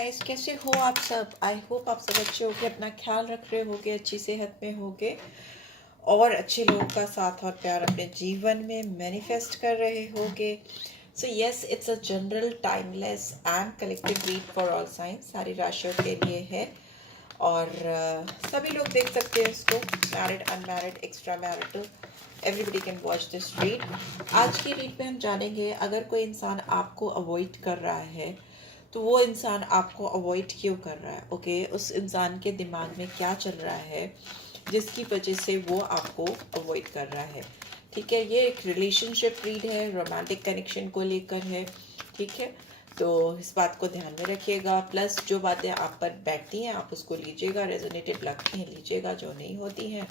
Guys, कैसे हो आप सब? आई होप आप सब अच्छे होगे, अपना ख्याल रख रहे होगे, अच्छी सेहत में होगे और अच्छे लोगों का साथ और प्यार अपने जीवन में मैनिफेस्ट कर रहे होगे। So yes, it's a general timeless and collective read for all science, सारी राशियों के लिए है और सभी लोग देख सकते हैं इसको, married, unmarried, extra marital, everybody can watch this read. आज की रीड में हम जानेंगे, अगर कोई इंसान आपको अवॉइड कर रहा है तो वो इंसान आपको अवॉइड क्यों कर रहा है। ओके, उस इंसान के दिमाग में क्या चल रहा है जिसकी वजह से वो आपको अवॉइड कर रहा है। ठीक है, ये एक रिलेशनशिप रीड है, रोमांटिक कनेक्शन को लेकर है। ठीक है, तो इस बात को ध्यान में रखिएगा। प्लस जो बातें आप पर बैठती हैं आप उसको लीजिएगा, रेजोनेटेड लगती हैं लीजिएगा, जो नहीं होती हैं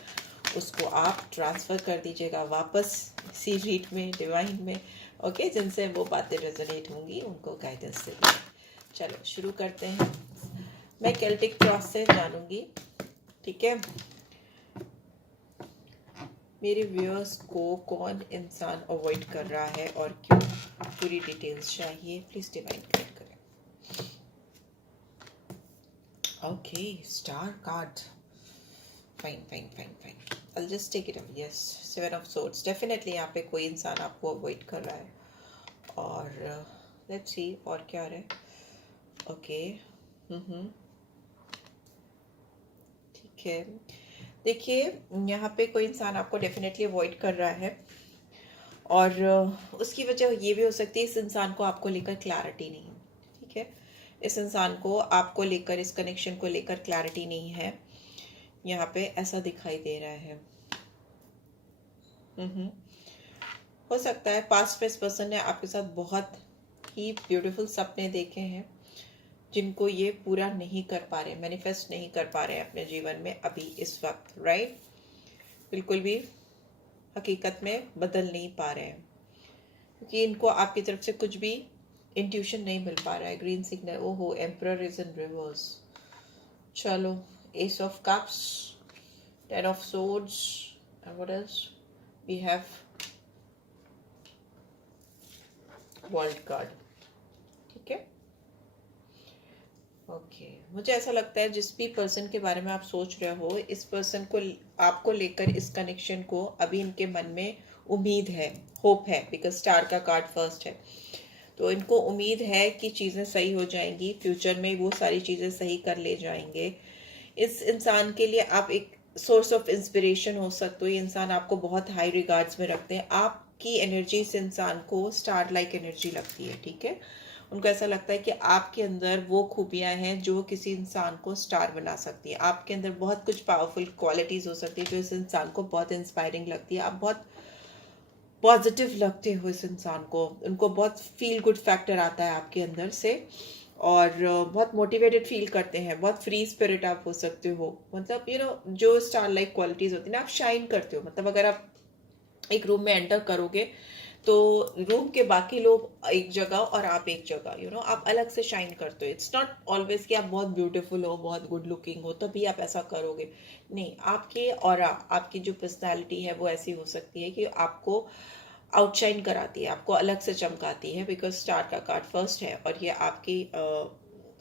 उसको आप ट्रांसफ़र कर दीजिएगा वापस इसी रीड में, डिवाइन में। ओके, जिनसे वो बातें रेजोनेट होंगी उनको गाइडेंस देंगे। चलो शुरू करते हैं। मैं केल्टिक क्रॉस से जानूंगी। ठीक है, मेरे व्यूअर्स को कौन इंसान अवॉइड कर रहा है और क्यों, पूरी डिटेल्स चाहिए, प्लीज डिवाइन गाइड करें। Okay, star card, fine fine fine fine, I'll just take it up. Yes, Seven of Swords, definitely यहाँ पे कोई इंसान आपको अवॉइड कर रहा है और लेट्स सी और क्या रहे। ओके, ठीक है, देखिए यहाँ पे कोई इंसान आपको डेफिनेटली अवॉइड कर रहा है और उसकी वजह ये भी हो सकती है इस इंसान को आपको लेकर क्लैरिटी नहीं है। ठीक है, इस इंसान को आपको लेकर, इस कनेक्शन को लेकर क्लैरिटी नहीं है, यहाँ पे ऐसा दिखाई दे रहा है। हो सकता है पास्ट में इस पर्सन ने आपके साथ बहुत ही ब्यूटीफुल सपने देखे हैं जिनको ये पूरा नहीं कर पा रहे, मैनिफेस्ट नहीं कर पा रहे हैं अपने जीवन में अभी इस वक्त। राइट, बिल्कुल भी हकीकत में बदल नहीं पा रहे हैं क्योंकि इनको आपकी तरफ से कुछ भी इंट्यूशन नहीं मिल पा रहा है। ग्रीन सिग्नल, ओहो, एम्परर इज इन रिवर्स। चलो, ace of cups, ten of swords and what else we have, world card. ठीक है, ओके, मुझे ऐसा लगता है जिस भी पर्सन के बारे में आप सोच रहे हो, इस पर्सन को, आपको लेकर, इस कनेक्शन को अभी इनके मन में उम्मीद है, होप है, बिकॉज स्टार का कार्ड फर्स्ट है। तो इनको उम्मीद है कि चीज़ें सही हो जाएंगी, फ्यूचर में वो सारी चीज़ें सही कर ले जाएंगे। इस इंसान के लिए आप एक सोर्स ऑफ इंस्पिरेशन हो सकते हो। ये इंसान आपको बहुत हाई रिगार्ड्स में रखते हैं, आपकी एनर्जी इस इंसान को स्टार लाइक एनर्जी लगती है। ठीक है, उनको ऐसा लगता है कि आपके अंदर वो खूबियां हैं जो किसी इंसान को स्टार बना सकती है। आपके अंदर बहुत कुछ पावरफुल क्वालिटीज़ हो सकती है जो इस इंसान को बहुत इंस्पायरिंग लगती है। आप बहुत पॉजिटिव लगते हो इस इंसान को, उनको बहुत फील गुड फैक्टर आता है आपके अंदर से और बहुत मोटिवेटेड फील करते हैं, बहुत फ्री स्पिरिट आप हो सकते हो। मतलब जो स्टार लाइक क्वालिटीज़ होती है ना, आप शाइन करते हो। मतलब अगर आप एक रूम में एंटर करोगे तो रूम के बाकी लोग एक जगह और आप एक जगह, आप अलग से शाइन करते हो। इट्स नॉट ऑलवेज कि आप बहुत ब्यूटीफुल हो, बहुत गुड लुकिंग हो तभी आप ऐसा करोगे, नहीं। आपके और आपकी जो पर्सनालिटी है वो ऐसी हो सकती है कि आपको आउटशाइन कराती है, आपको अलग से चमकाती है, बिकॉज स्टार का कार्ड फर्स्ट है और ये आपकी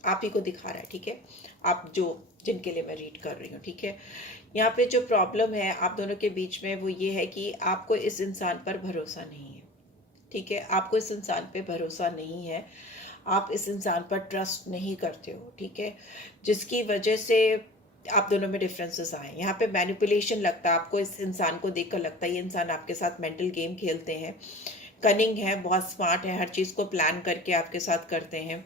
आप ही को दिखा रहा है। ठीक है, आप जो, जिनके लिए मैं रीड कर रही हूँ। ठीक है, यहाँ पे जो प्रॉब्लम है आप दोनों के बीच में वो ये है कि आपको इस इंसान पर भरोसा नहीं है। ठीक है, आपको इस इंसान पे भरोसा नहीं है, आप इस इंसान पर ट्रस्ट नहीं करते हो। ठीक है, जिसकी वजह से आप दोनों में डिफरेंसेस आए। यहाँ पे मैनिपुलेशन लगता है आपको, इस इंसान को देखकर लगता है ये इंसान आपके साथ मेंटल गेम खेलते हैं, कनिंग है, बहुत स्मार्ट है, हर चीज़ को प्लान करके आपके साथ करते हैं।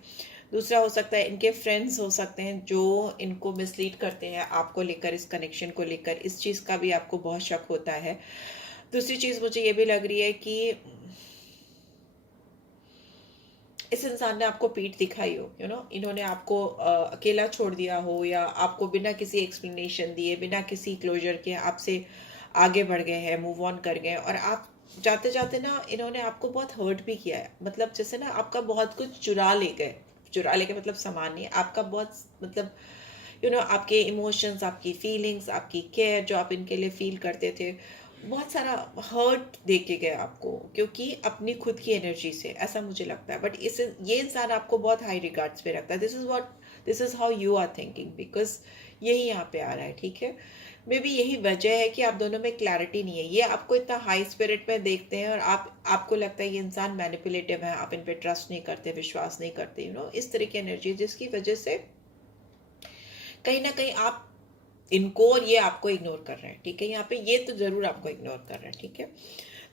दूसरा हो सकता है इनके फ्रेंड्स हो सकते हैं जो इनको मिसलीड करते हैं आपको लेकर, इस कनेक्शन को लेकर, इस चीज़ का भी आपको बहुत शक होता है। दूसरी चीज़ मुझे ये भी लग रही है कि इस इंसान ने आपको पीठ दिखाई हो, इन्होंने आपको अकेला छोड़ दिया हो या आपको बिना किसी एक्सप्लेनेशन दिए, बिना किसी क्लोजर के आपसे आगे बढ़ गए हैं, मूव ऑन कर गए और आप जाते जाते ना इन्होंने आपको बहुत हर्ट भी किया है। मतलब जैसे ना आपका बहुत कुछ चुरा ले गए, मतलब सामान नहीं, आपका बहुत, मतलब आपके इमोशंस, आपकी फीलिंग्स, आपकी केयर जो आप इनके लिए फील करते थे, बहुत सारा हर्ट दे के गए आपको, क्योंकि अपनी खुद की एनर्जी से, ऐसा मुझे लगता है। बट इस ये इंसान आपको बहुत हाई रिगार्ड्स पे रखता है। This is what this is how you are thinking, because यही यहाँ पे आ रहा है, ठीक है। मे बी यही वजह है कि आप दोनों में क्लैरिटी नहीं है। ये आपको इतना हाई स्पिरिट में देखते हैं और आपको लगता है ये इंसान मैनिपुलेटिव है, आप इन पे ट्रस्ट नहीं करते, विश्वास नहीं करते, इस तरह की एनर्जी, जिसकी वजह से कहीं ना कहीं आप इनको और ये आपको इग्नोर कर रहे हैं, ठीक है। यहाँ पे ये तो जरूर आपको इग्नोर कर रहे हैं, ठीक है।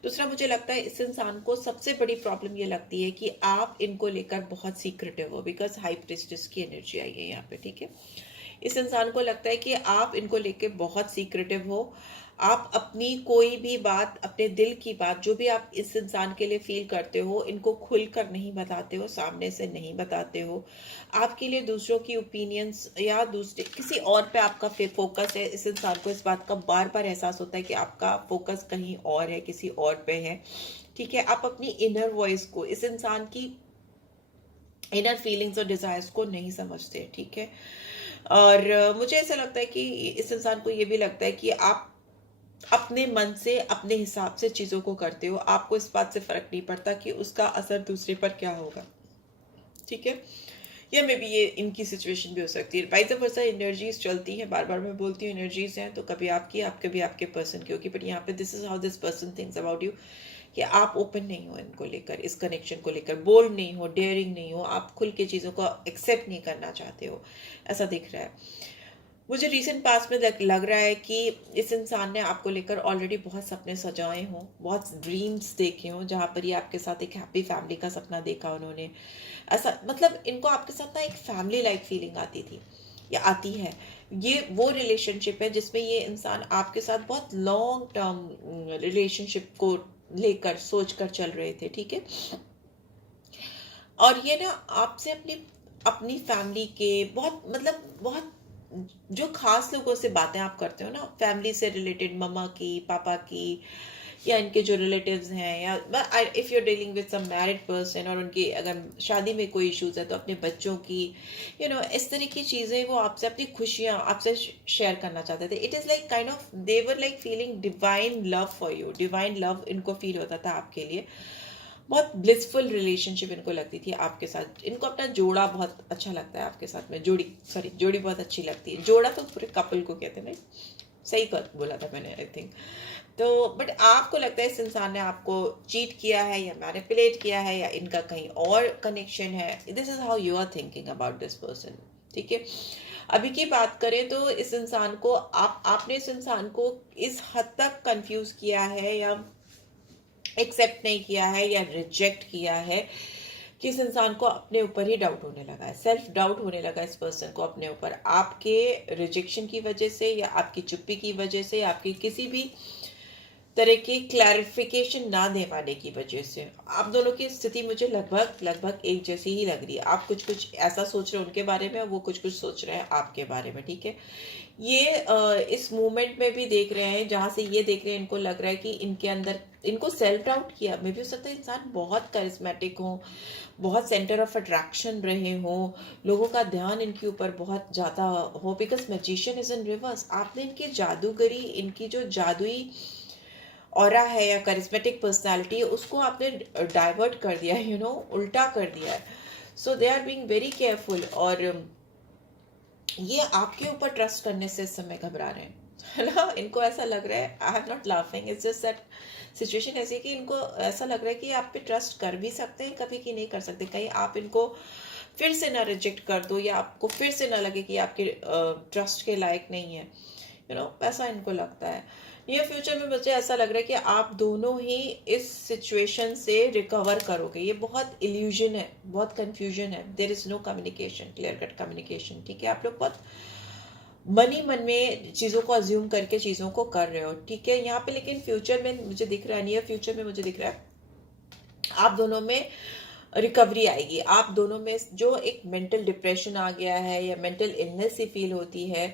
दूसरा, मुझे लगता है इस इंसान को सबसे बड़ी प्रॉब्लम ये लगती है कि आप इनको लेकर बहुत सीक्रेटिव हो, बिकॉज हाई प्रिस्टेस की एनर्जी आई है यहाँ पे, ठीक है। इस इंसान को लगता है कि आप इनको लेके बहुत सीक्रेटिव हो, आप अपनी कोई भी बात, अपने दिल की बात, जो भी आप इस इंसान के लिए फील करते हो, इनको खुलकर नहीं बताते हो, सामने से नहीं बताते हो। आपके लिए दूसरों की ओपिनियंस या दूसरे किसी और पे आपका फोकस है। इस इंसान को इस बात का बार बार एहसास होता है कि आपका फोकस कहीं और है, किसी और पे है, ठीक है। आप अपनी इनर वॉइस को, इस इंसान की इनर फीलिंग्स और डिजायर्स को नहीं समझते, ठीक है। और मुझे ऐसा लगता है कि इस इंसान को ये भी लगता है कि आप अपने मन से, अपने हिसाब से चीजों को करते हो, आपको इस बात से फर्क नहीं पड़ता कि उसका असर दूसरे पर क्या होगा, ठीक है। या मे बी ये इनकी सिचुएशन भी हो सकती है। वाइस वर्सा एनर्जीज चलती हैं, बार बार मैं बोलती हूँ एनर्जीज हैं, तो कभी आपकी, कभी आपके पर्सन की होगी, बट यहाँ पे this is how this person thinks about you, कि आप ओपन नहीं हो इनको लेकर, इस कनेक्शन को लेकर, बोल्ड नहीं हो, डेयरिंग नहीं हो, आप खुल के चीज़ों को एक्सेप्ट नहीं करना चाहते हो, ऐसा दिख रहा है। मुझे रिसेंट पास्ट में लग रहा है कि इस इंसान ने आपको लेकर ऑलरेडी बहुत सपने सजाए हों, बहुत ड्रीम्स देखे हों, जहाँ पर ये आपके साथ एक हैप्पी फैमिली का सपना देखा उन्होंने। ऐसा मतलब इनको आपके साथ ना एक फैमिली लाइक फीलिंग आती थी या आती है। ये वो रिलेशनशिप है जिसमें ये इंसान आपके साथ बहुत लॉन्ग टर्म रिलेशनशिप को लेकर सोच कर चल रहे थे, ठीक है। और ये ना आपसे अपनी अपनी फैमिली के बहुत, मतलब बहुत जो खास लोगों से बातें आप करते हो ना, फैमिली से रिलेटेड, मम्मा की, पापा की, या इनके जो रिलेटिव्स हैं, या if you are dealing with some married person और उनकी अगर शादी में कोई इश्यूज है तो अपने बच्चों की, इस तरह की चीजें वो आपसे, अपनी खुशियां आपसे शेयर करना चाहते थे। It is like kind of they were like feeling divine love for you, divine love इनको फील होता था आपके लिए। बहुत ब्लिसफुल रिलेशनशिप इनको लगती थी आपके साथ। इनको अपना जोड़ा बहुत अच्छा लगता है आपके साथ में, जोड़ी बहुत अच्छी लगती है। जोड़ा तो पूरे कपल को कहते हैं ना, सही बोला था मैंने, आई थिंक। तो बट आपको लगता है इस इंसान ने आपको चीट किया है या मैनिपुलेट किया है, या इनका कहीं और कनेक्शन है। This is how you are thinking about this person, ठीक है। अभी की बात करें तो इस इंसान को आपने इस इंसान को इस हद तक कंफ्यूज किया है या एक्सेप्ट नहीं किया है या रिजेक्ट किया है कि इस इंसान को अपने ऊपर ही डाउट होने लगा है, सेल्फ डाउट होने लगा इस पर्सन को अपने ऊपर, आपके रिजेक्शन की वजह से या आपकी चुप्पी की वजह से, आपकी किसी भी तरह की क्लैरिफिकेशन ना दे पाने की वजह से। आप दोनों की स्थिति मुझे लगभग एक जैसी ही लग रही है। आप कुछ ऐसा सोच रहे हैं उनके बारे में, वो कुछ सोच रहे हैं आपके बारे में, ठीक है। ये इस मूवमेंट में भी देख रहे हैं, जहां से ये देख रहे हैं, इनको लग रहा है कि इनके अंदर इनको सेल्फ डाउट किया। मे भी हो सकता है इंसान बहुत करिश्मेटिक हो, बहुत सेंटर ऑफ अट्रैक्शन रहे हो, लोगों का ध्यान इनके ऊपर बहुत ज्यादा हो, because magician is in reverse. आपने इनकी जादूगरी, इनकी जो जादुई ऑरा है या करिश्मेटिक पर्सनालिटी है, उसको आपने डाइवर्ट कर दिया है, उल्टा कर दिया है। So they are being very careful, और ये आपके ऊपर ट्रस्ट करने से इस समय घबरा रहे हैं, है ना। इनको ऐसा लग रहा है, I am not laughing, it's just that situation ऐसी है कि इनको ऐसा लग रहा है कि आप पे ट्रस्ट कर भी सकते हैं कभी, कि नहीं कर सकते। कहीं आप इनको फिर से ना रिजेक्ट कर दो, या आपको फिर से ना लगे कि आपके ट्रस्ट के लायक नहीं है, ऐसा इनको लगता है। नियर फ्यूचर में मुझे ऐसा लग रहा है कि आप दोनों ही इस सिचुएशन से रिकवर करोगे। ये बहुत इल्यूजन है, बहुत कंफ्यूजन है, there is no communication, clear cut communication, ठीक है। आप लोग बहुत मन में चीज़ों को अज्यूम करके चीज़ों को कर रहे हो, ठीक है। यहाँ पे लेकिन फ्यूचर में मुझे दिख रहा है, नियर फ्यूचर में मुझे दिख रहा है आप दोनों में रिकवरी आएगी। आप दोनों में जो एक मेंटल डिप्रेशन आ गया है या मेंटल इलनेस ही फील होती है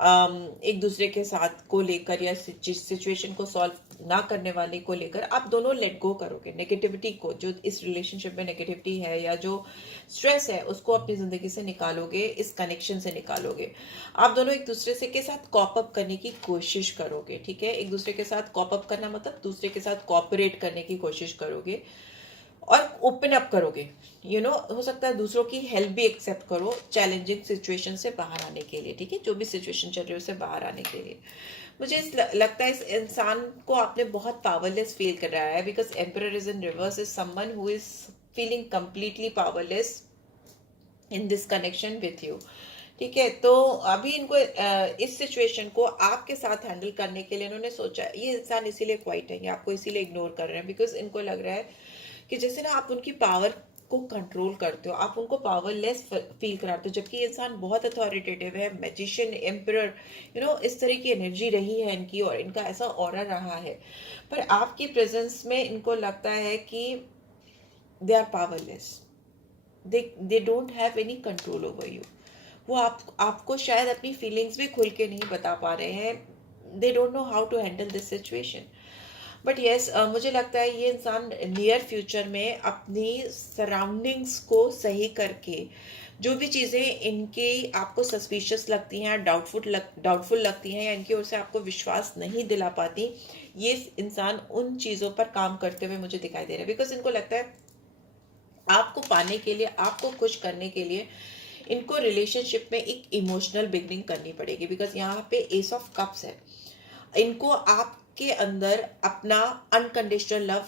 एक दूसरे के साथ को लेकर, या सिचुएशन को सॉल्व ना करने वाले को लेकर, आप दोनों लेट गो करोगे नेगेटिविटी को, जो इस रिलेशनशिप में नेगेटिविटी है या जो स्ट्रेस है, उसको अपनी जिंदगी से निकालोगे, इस कनेक्शन से निकालोगे। आप दोनों एक दूसरे से के साथ कॉप अप करने की कोशिश करोगे, ठीक है। एक दूसरे के साथ कॉप अप करना मतलब दूसरे के साथ कॉपरेट करने की कोशिश करोगे, और ओपन अप करोगे, हो सकता है दूसरों की हेल्प भी एक्सेप्ट करो चैलेंजिंग सिचुएशन से बाहर आने के लिए, ठीक है, जो भी सिचुएशन चल रही है उससे बाहर आने के लिए। मुझे लगता है इस इंसान को आपने बहुत पावरलेस फील कर रहा है, because emperor is in reverse, is someone who is feeling completely powerless in this connection with you, ठीक है। तो अभी इनको इस सिचुएशन को आपके साथ हैंडल करने के लिए इन्होंने सोचा, ये इंसान इसीलिए क्वाइट है, आपको इसीलिए इग्नोर कर रहे हैं, बिकॉज इनको लग रहा है कि जैसे ना आप उनकी पावर को कंट्रोल करते हो, आप उनको पावरलेस फील कराते हो, जबकि ये इंसान बहुत अथॉरिटेटिव है, मैजिशियन, एम्परर, इस तरह की एनर्जी रही है इनकी और इनका ऐसा ऑरा रहा है, पर आपकी प्रेजेंस में इनको लगता है कि they are powerless, they don't have any control over you. वो आपको शायद अपनी फीलिंग्स भी खुल के नहीं बता पा रहे हैं, they don't know how to handle this situation. But yes, मुझे लगता है ये इंसान नियर फ्यूचर में अपनी सराउंडिंग्स को सही करके, जो भी चीज़ें इनके आपको सस्पिशियस लगती हैं, डाउटफुल लगती हैं, या इनकी ओर से आपको विश्वास नहीं दिला पाती, ये इंसान उन चीज़ों पर काम करते हुए मुझे दिखाई दे रहा है, बिकॉज इनको लगता है आपको पाने के लिए, आपको खुश करने के लिए इनको रिलेशनशिप में एक इमोशनल बिगनिंग करनी पड़ेगी, बिकॉज यहाँ पे एस ऑफ कप्स है। इनको आपके अंदर अपना अनकंडीशनल लव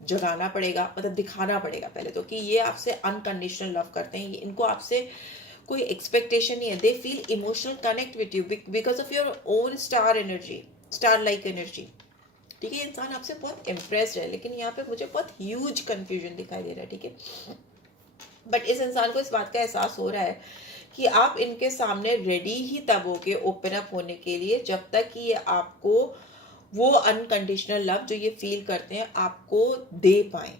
जगाना पड़ेगा, मतलब दिखाना पड़ेगा पहले तो, कि ये आपसे अनकंडीशनल लव करते हैं, इनको आपसे कोई एक्सपेक्टेशन नहीं है, they feel emotional connect with you because of your own star energy, star like energy, ठीक है। इंसान आपसे बहुत इम्प्रेस्ड है, लेकिन यहाँ पे मुझे बहुत ह्यूज कंफ्यूजन दिखाई दे रहा है, ठीक है। बट इस इंसान को इस बात का एहसास हो रहा है कि आप इनके सामने रेडी ही तब होके ओपन अप होने के लिए जब तक कि ये आपको वो अनकंडीशनल लव जो ये फील करते हैं आपको दे पाए।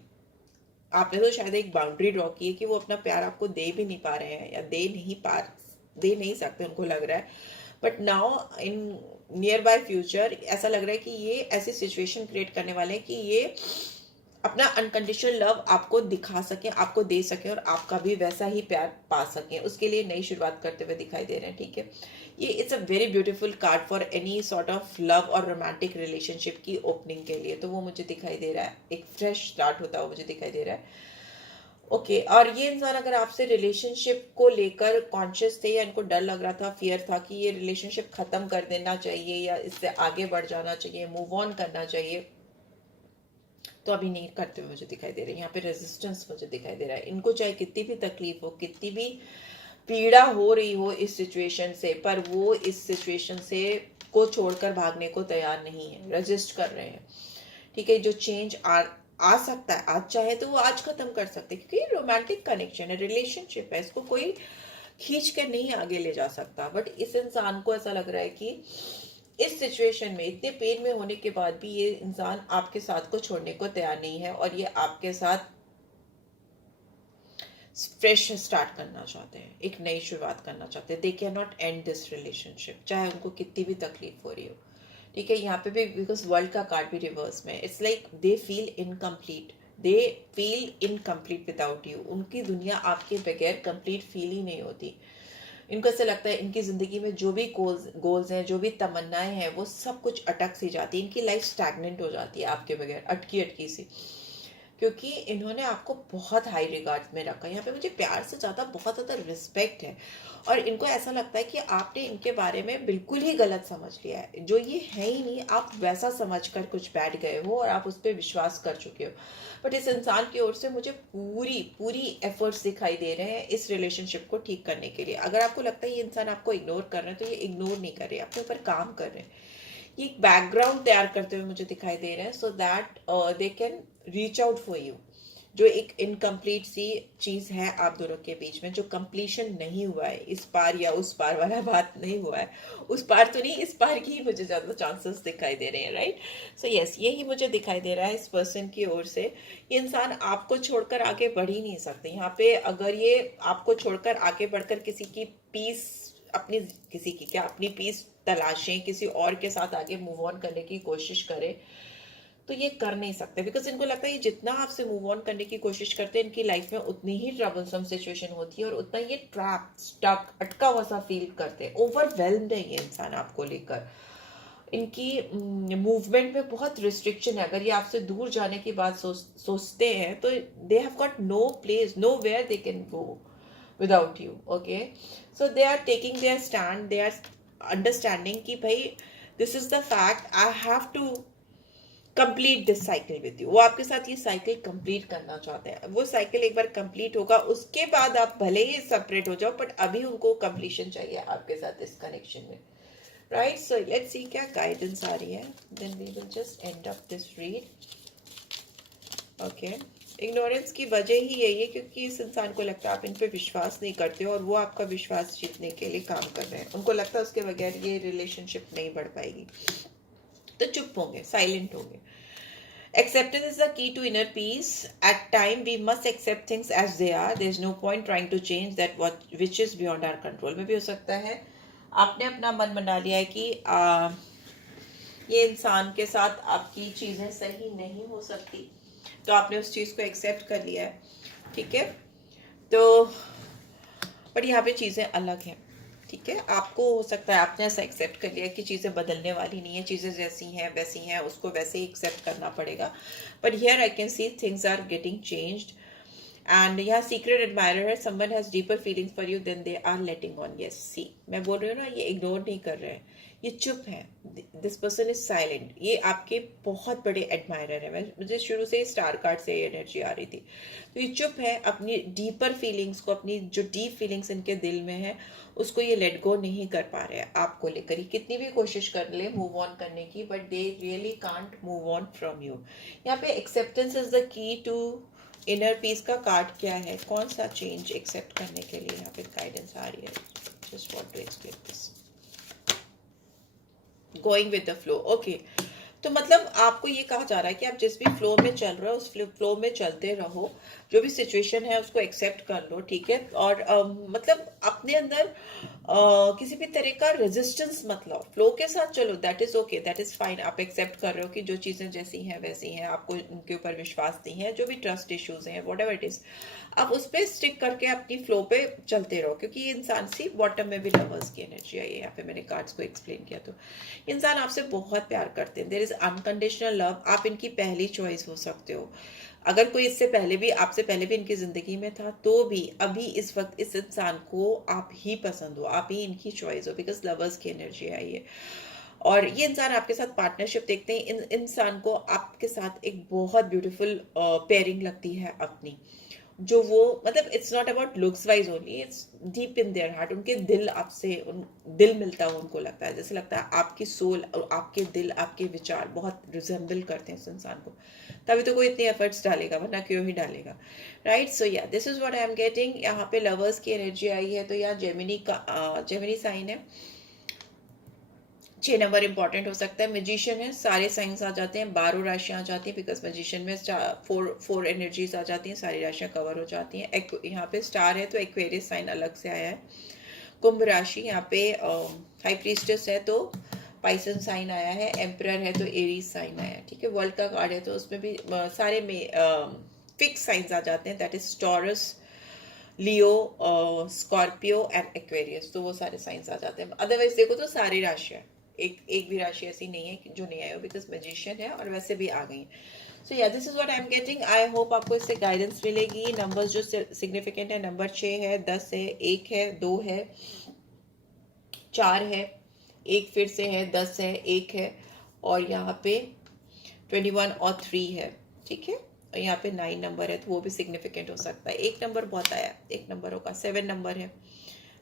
आपने तो शायद एक बाउंड्री ड्रॉ की है कि वो अपना प्यार आपको दे भी नहीं पा रहे हैं, या दे नहीं सकते, उनको लग रहा है। But now in near by future ऐसा लग रहा है कि ये ऐसी सिचुएशन क्रिएट करने वाले हैं कि ये अपना अनकंडीशनल लव आपको दिखा सके, आपको दे सके, और आपका भी वैसा ही प्यार पा सके, उसके लिए नई शुरुआत करते हुए दिखाई दे रहे हैं, ठीक है। ये it's a very beautiful card for any sort of love और रोमांटिक रिलेशनशिप की ओपनिंग के लिए, तो वो मुझे दिखाई दे रहा है, एक फ्रेश स्टार्ट होता हुआ मुझे दिखाई दे रहा है। ओके, और ये इंसान अगर आपसे रिलेशनशिप को लेकर कॉन्शियस थे, या इनको डर लग रहा था, फियर था कि ये रिलेशनशिप खत्म कर देना चाहिए या इससे आगे बढ़ जाना चाहिए, मूव ऑन करना चाहिए, तो अभी नहीं करते हुए मुझे दिखाई दे रहा है। यहाँ पे रेजिस्टेंस मुझे दिखाई दे रहा है, इनको चाहे कितनी भी तकलीफ हो, कितनी भी पीड़ा हो रही हो इस सिचुएशन से, पर वो इस सिचुएशन से को छोड़कर भागने को तैयार नहीं है, रेजिस्ट कर रहे हैं, ठीक है। जो चेंज आ सकता है, आज चाहे तो वो आज खत्म कर सकते हैं, क्योंकि रोमांटिक कनेक्शन है, रिलेशनशिप है, इसको कोई खींच कर नहीं आगे ले जा सकता। बट इस इंसान को ऐसा लग रहा है कि इस सिचुएशन में इतने पेन में होने के बाद भी ये इंसान आपके साथ को छोड़ने को तैयार नहीं है, और ये आपके साथ फ्रेश स्टार्ट करना चाहते हैं, एक नई शुरुआत करना चाहते हैं। They can not and this relationship, चाहे उनको कितनी भी तकलीफ हो रही हो, ठीक है। यहाँ पे भी बिकॉज वर्ल्ड का कार्ड भी रिवर्स में, it's like they feel incomplete, they feel incomplete without you. उनकी दुनिया आपके बगैर कंप्लीट फील ही नहीं होती। इनको ऐसा लगता है इनकी ज़िंदगी में जो भी गोल्स हैं, जो भी तमन्नाएं हैं, वो सब कुछ अटक सी जाती है, इनकी लाइफ स्टैग्नेंट हो जाती है आपके बगैर, अटकी अटकी सी, क्योंकि इन्होंने आपको बहुत हाई रिगार्ड में रखा है। यहाँ पे मुझे प्यार से ज़्यादा बहुत ज़्यादा रिस्पेक्ट है, और इनको ऐसा लगता है कि आपने इनके बारे में बिल्कुल ही गलत समझ लिया है, जो ये है ही नहीं, आप वैसा समझकर कुछ बैठ गए हो और आप उस पर विश्वास कर चुके हो। बट इस इंसान की ओर से मुझे पूरी पूरी एफर्ट्स दिखाई दे रहे हैं इस रिलेशनशिप को ठीक करने के लिए। अगर आपको लगता है ये इंसान आपको इग्नोर कर रहे हैं, तो ये इग्नोर नहीं कर रहे, अपने ऊपर काम कर रहे हैं, ये एक बैकग्राउंड तैयार करते हुए मुझे दिखाई दे रहे हैं, so that they can reach out for you. जो एक इनकम्प्लीट सी चीज है आप दोनों के बीच में, जो कंप्लीशन नहीं हुआ है, इस पार या उस पार वाला बात नहीं हुआ है, उस पार तो नहीं, इस पार की ही मुझे ज्यादा चांसेस दिखाई दे रहे हैं, राइट। सो यस, यही मुझे दिखाई दे रहा है इस पर्सन की ओर से। ये इंसान आपको छोड़कर आगे बढ़ ही नहीं सकते। यहाँ पे अगर ये आपको छोड़कर आगे बढ़कर किसी की पीस, अपनी पीस तलाशें, किसी और के साथ आगे मूव ऑन करने की कोशिश करें, तो ये कर नहीं सकते, बिकॉज इनको लगता है ये जितना आपसे मूव ऑन करने की कोशिश करते हैं, इनकी लाइफ में उतनी ही ट्रबलसम सिचुएशन होती है, और उतना ये ट्रैप, स्टक, अटका हुआ सा फील करते हैं, ओवरवेल्म्ड है ये इंसान आपको लेकर। इनकी मूवमेंट में बहुत रिस्ट्रिक्शन है। अगर ये आपसे दूर जाने की बात सोचते हैं तो they have got no place, nowhere they can go without you. Okay, so they are taking their stand, they are understanding कि भाई this is the fact, I have to complete this cycle with you. वो आपके साथ ये cycle complete करना चाहते हैं। वो साइकिल एक बार कंप्लीट होगा, उसके बाद आप भले ही सेपरेट हो जाओ, बट अभी उनको कंप्लीशन चाहिए आपके साथ इस कनेक्शन में, राइट। सो लेट्स सी क्या गाइडेंस आ रही है, then we will just end up this read. Okay, ignorance की वजह ही यही है क्योंकि इस इंसान को लगता है आप इन पे विश्वास नहीं करते हो और वो आपका विश्वास जीतने के लिए काम कर रहे हैं। उनको लगता है उसके बगैर ये रिलेशनशिप नहीं बढ़ पाएगी, तो चुप होंगे, साइलेंट होंगे। Acceptance is the key to inner peace. At time we must accept things as they are. There is no point trying to change that which is beyond our control. में भी हो सकता है आपने अपना मन बना लिया है कि ये इंसान के साथ आपकी चीजें सही नहीं हो सकती, तो आपने उस चीज को एक्सेप्ट कर लिया है, ठीक है। तो पर यहाँ पे चीजें अलग हैं, ठीक है। आपको हो सकता है आपने ऐसा एक्सेप्ट कर लिया कि चीज़ें बदलने वाली नहीं है, चीज़ें जैसी हैं वैसी हैं, उसको वैसे ही एक्सेप्ट करना पड़ेगा। But here I can see things are getting changed and यहाँ सीक्रेट एडमायरर है, someone has deeper feelings for you then they are letting on. Yes, see मैं बोल रही हूँ ना, ये इग्नोर नहीं कर रहे हैं, ये चुप है, दिस पर्सन इज साइलेंट। ये आपके बहुत बड़े एडमायरर है। मुझे शुरू से स्टार कार्ड से एनर्जी आ रही थी, तो ये चुप है, अपनी डीपर फीलिंग्स को, अपनी जो डीप फीलिंग्स इनके दिल में है उसको ये लेट गो नहीं कर पा रहे हैं आपको लेकर। ये कितनी भी कोशिश कर ले मूव ऑन करने की, but they really can't move on from you. यहाँ पे acceptance is the key to inner peace का कार्ड क्या है, कौन सा चेंज एक्सेप्ट करने के लिए यहाँ पे गाइडेंस आ रही है। Just want to explain this, going with the flow. Okay, तो मतलब आपको ये कहा जा रहा है कि आप जिस भी फ्लो में चल रहे हो उस फ्लो में चलते रहो, जो भी सिचुएशन है उसको एक्सेप्ट कर लो, ठीक है। और मतलब अपने अंदर किसी भी तरह का रेजिस्टेंस मत लाओ, फ्लो के साथ चलो, that is okay, that is fine. आप एक्सेप्ट कर रहे हो कि जो चीजें जैसी हैं वैसी हैं, आपको उनके ऊपर विश्वास नहीं है, जो भी ट्रस्ट इश्यूज हैं वॉट एवर इट इज, आप उस पर स्टिक करके अपनी फ्लो पे चलते रहो। क्योंकि ये इंसान सी बॉटम में भी लवर्स की एनर्जी आई है, यहाँ पे मैंने कार्ड्स को एक्सप्लेन किया। तो इंसान आपसे बहुत प्यार करते हैं, देयर इज अनकंडीशनल लव, आप इनकी पहली चॉइस हो सकते हो। अगर कोई इससे पहले भी, आपसे पहले भी इनकी जिंदगी में था, तो भी अभी इस वक्त इस इंसान को आप ही पसंद हो, आप ही इनकी चॉइस हो, बिकॉज लवर्स की एनर्जी आई है। और ये इंसान आपके साथ पार्टनरशिप देखते हैं, इन इंसान को आपके साथ एक बहुत ब्यूटीफुल पेयरिंग लगती है अपनी, जो वो मतलब it's not about looks wise only, it's deep in their heart. उनके दिल आपसे दिल मिलता है, उनको लगता है, जैसे लगता है आपकी सोल और आपके दिल, आपके विचार बहुत रिजेंबल करते हैं उस इंसान को, तभी तो कोई इतने एफर्ट्स डालेगा, वरना क्यों ही डालेगा, right. So yeah this is what I am getting. यहाँ पे लवर्स की एनर्जी आई है, तो यहाँ जेमिनी का जेमिनी साइन है, 6 नंबर इंपॉर्टेंट हो सकता है। मैजिशियन है, सारे साइंस आ जाते हैं, 12 राशियां आ जाती हैं, बिकॉज मैजिशियन में फोर एनर्जीज आ जाती हैं, सारी राशियां कवर हो जाती हैं। यहाँ पे स्टार है तो एक्वेरियस साइन अलग से आया है। कुंभ राशि, यहाँ पे हाई प्रीस्टेस है तो पाइसन साइन आया है। एम्परर है तो एरीज साइन आया है, ठीक है। वर्ल्ड का कार्ड है तो उसमें भी सारे में फिक्स साइंस आ जाते हैं, that is taurus, Leo, Scorpio and Aquarius, तो वो सारे साइंस आ जाते हैं। अदरवाइज देखो तो सारी राशियां, एक भी राशि ऐसी नहीं है जो नहीं आई हो, बिकॉज मैजिशियन है और वैसे भी आ गई। सो yeah this is what I am getting. I hope आपको इससे गाइडेंस मिलेगी। नंबर्स जो सिग्निफिकेंट है, नंबर 6 है, 10 है, 1 है, 2 है, 4 है, 1 फिर से है, 10 है, 1 है, और यहाँ पे 21 और 3 है, ठीक है। और यहाँ पे 9 नंबर है, तो वो भी सिग्निफिकेंट हो सकता है। 1 नंबर बहुत आया, 1 नंबर होगा। 7 नंबर है,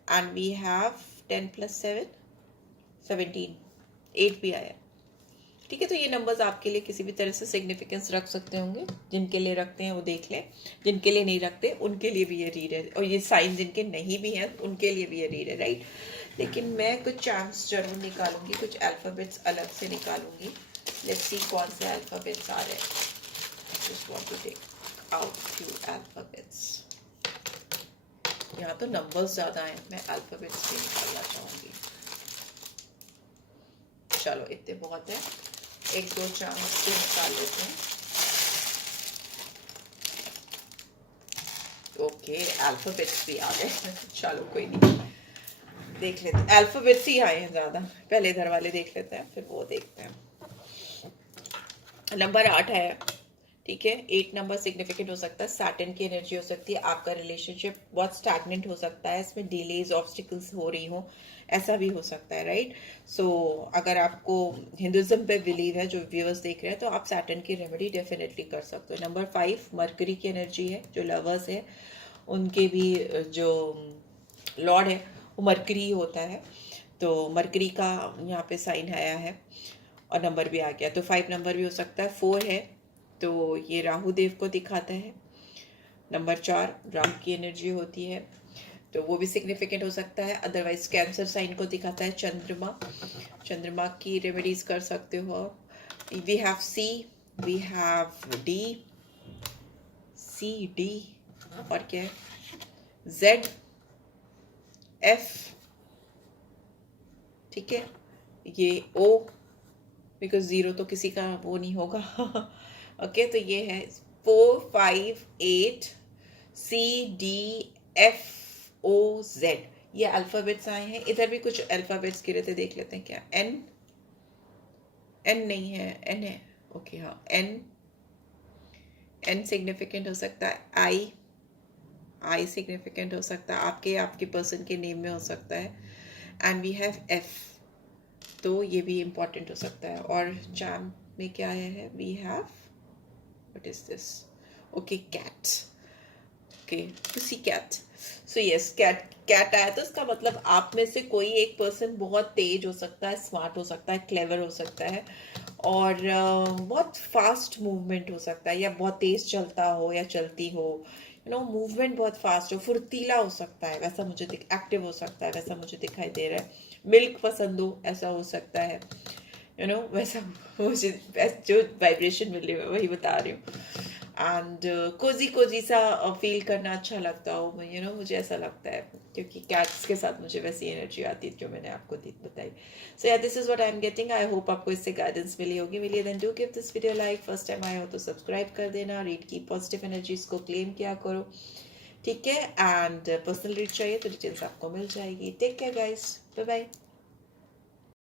एंड वी हैव 10 + 7 17, 8 भी आया, ठीक है। तो ये नंबर्स आपके लिए किसी भी तरह से सिग्निफिकेंस रख सकते होंगे, जिनके लिए रखते हैं वो देख लें, जिनके लिए नहीं रखते उनके लिए भी ये रीड है, और ये साइन जिनके नहीं भी हैं उनके लिए भी ये रीड है, राइट। लेकिन मैं कुछ चांस जरूर निकालूंगी, कुछ अल्फाबेट्स अलग से निकालूंगी। लेट्स सी कौन से अल्फाबेट्स आ रहे हैं। Just want to take out few alphabets. यहाँ तो नंबर्स ज़्यादा हैं, मैं अल्फाबेट्स भी निकालना चाहूँगी। चलो इतने बहुत है, 1-2 चांस भी निकाल लेते हैं। ओके, अल्फाबेट्स भी आ गए, चलो कोई नहीं। देख लेते हैं, अल्फाबेट्स ही आए हैं ज्यादा, पहले इधर वाले देख लेते हैं फिर वो देखते हैं। नंबर 8 है, ठीक है। 8 नंबर सिग्निफिकेंट हो सकता है, सैटर्न की एनर्जी हो सकती है, आपका रिलेशनशिप बहुत स्टैग्नेंट हो सकता है, इसमें डिलेज ऑब्स्टिकल्स हो रही हो, ऐसा भी हो सकता है, राइट। सो अगर आपको हिंदुज्म पे बिलीव है, जो व्यूअर्स देख रहे हैं, तो आप सैटर्न की रेमेडी डेफिनेटली कर सकते हो। नंबर 5 मरकरी की एनर्जी है, जो लवर्स है उनके भी जो लॉर्ड है वो मरकरी होता है, तो मरकरी का यहाँ पे साइन आया है और नंबर भी आ गया, तो 5 नंबर भी हो सकता है। 4 है तो ये राहु देव को दिखाता है। नंबर 4 राहु की एनर्जी होती है, तो वो भी सिग्निफिकेंट हो सकता है। अदरवाइज कैंसर साइन को दिखाता है चंद्रमा, चंद्रमा की रेमेडीज कर सकते हो। We have C, we have D, C D और क्या है, जेड, एफ, ठीक है, ये ओ, बिकॉज जीरो तो किसी का वो नहीं होगा। ओके तो ये है 4 5 8 C D F O Z, ये अल्फाबेट्स आए हैं। इधर भी कुछ अल्फाबेट्स गिरे थे, देख लेते हैं क्या। एन, एन नहीं है, एन है, ओके हाँ एन, एन सिग्निफिकेंट हो सकता है। आई, आई सिग्निफिकेंट हो सकता है, आपके पर्सन के नेम में हो सकता है। एंड वी हैव एफ, तो ये भी इम्पॉर्टेंट हो सकता है। और जैम में क्या आया है, we have, what is this, okay cat, okay pussy cat. So yes cat, cat आया तो इसका मतलब आप में से कोई एक पर्सन बहुत तेज हो सकता है, स्मार्ट हो सकता है, क्लेवर हो सकता है और बहुत फास्ट मूवमेंट हो सकता है, या बहुत तेज चलता हो या चलती हो, यू नो मूवमेंट बहुत फास्ट हो, फुर्तीला हो सकता है, वैसा मुझे एक्टिव हो सकता है, वैसा मुझे दिखाई दे रहा है। मिल्क पसंद हो, ऐसा हो सकता है, यू नो वैसा मुझे जो वाइब्रेशन मिल रही है वही बता रही हूँ। एंड कोजी कोजी सा फील करना अच्छा लगता हो, यू नो मुझे ऐसा लगता है, क्योंकि कैट्स के साथ मुझे वैसी एनर्जी आती है जो मैंने आपको बताई। So yeah this is what I am getting. I hope आपको इससे गाइडेंस मिली होगी। मिली then do give this video like, first time आए हो तो सब्सक्राइब कर देना, रीड की पॉजिटिव एनर्जीज को क्लेम किया करो, ठीक है। एंड पर्सनल रीड चाहिए तो डिटेल्स आपको मिल जाएगी। Take care guys, bye bye.